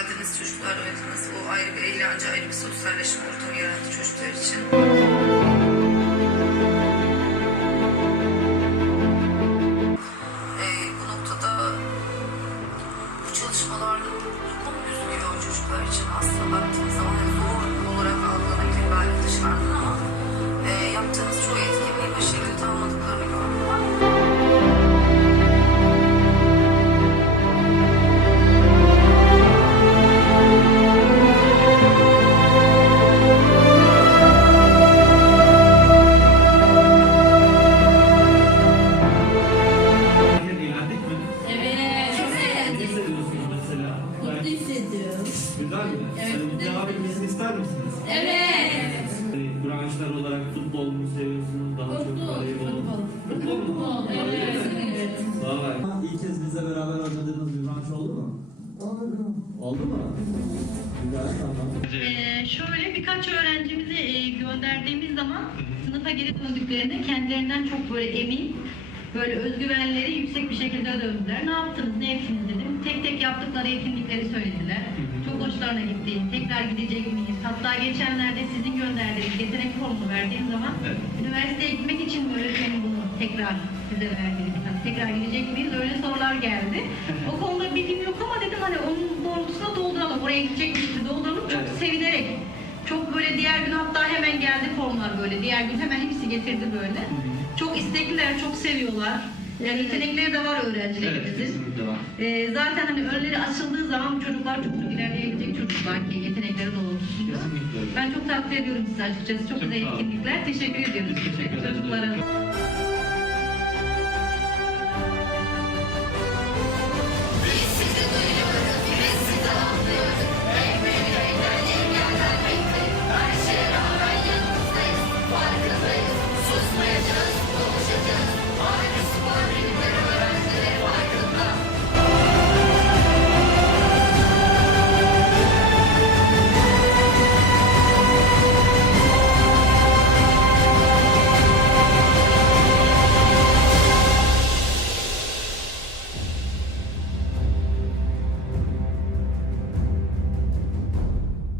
yaptınız. O ayrı bir eğlence, ayrı bir sosyalleşme ortamı yarattı çocuklar için. Ee, bu noktada bu çalışmalar mutlu gözüküyor çocuklar için. Aslında hissediyorum. Güzel mi? Evet, Yani güzel. devam etmesini ister misiniz? Evet. Hani branşlar olarak futbol mu seviyorsunuz? Daha çok Futbol, voleybol. futbol. Futbol mu? Futbol, evet, evet. Vay. İlk kez bizle beraber oynadığınız bir branş oldu mu? Oldu. Oldu mu? Güzel tamam. Ee, şöyle birkaç öğrencimizi e, gönderdiğimiz zaman sınıfa geri döndüklerinde kendilerinden çok böyle emin, böyle özgüvenleri yüksek bir şekilde döndüler. Ne yaptınız, ne ettiniz dedim. Tek tek yaptıkları etkinlikleri söylediler. Çok hoşlarına gitti. Tekrar gidecek miyiz? Hatta geçenlerde sizin gönderdiğiniz yetenek formunu verdiğim zaman üniversiteye gitmek için mi öğretmenim bunu tekrar size verdi. Hani tekrar gidecek miyiz? Öyle sorular geldi. o konuda bilgim yok ama dedim hani onun doğrultusuna dolduralım. Oraya gidecekmişti dolduralım. Çok Evet. sevinerek çok böyle diğer gün hatta hemen geldi formlar böyle. Diğer gün hemen hepsi getirdi böyle. Çok istekliler, çok seviyorlar. Yani yetenekleri de var Evet, öğrencilerimizin. kesinlikle var. Ee, zaten hani önleri açıldığı zaman bu çocuklar çok çok ilerleyebilecek çocuklar ki yetenekleri doğrultusunda. Kesinlikle. Ben çok takdir ediyorum sizi açıkçası. Çok Çok güzel etkinlikler. Teşekkür ediyoruz teşekkür ederiz. çocuklara.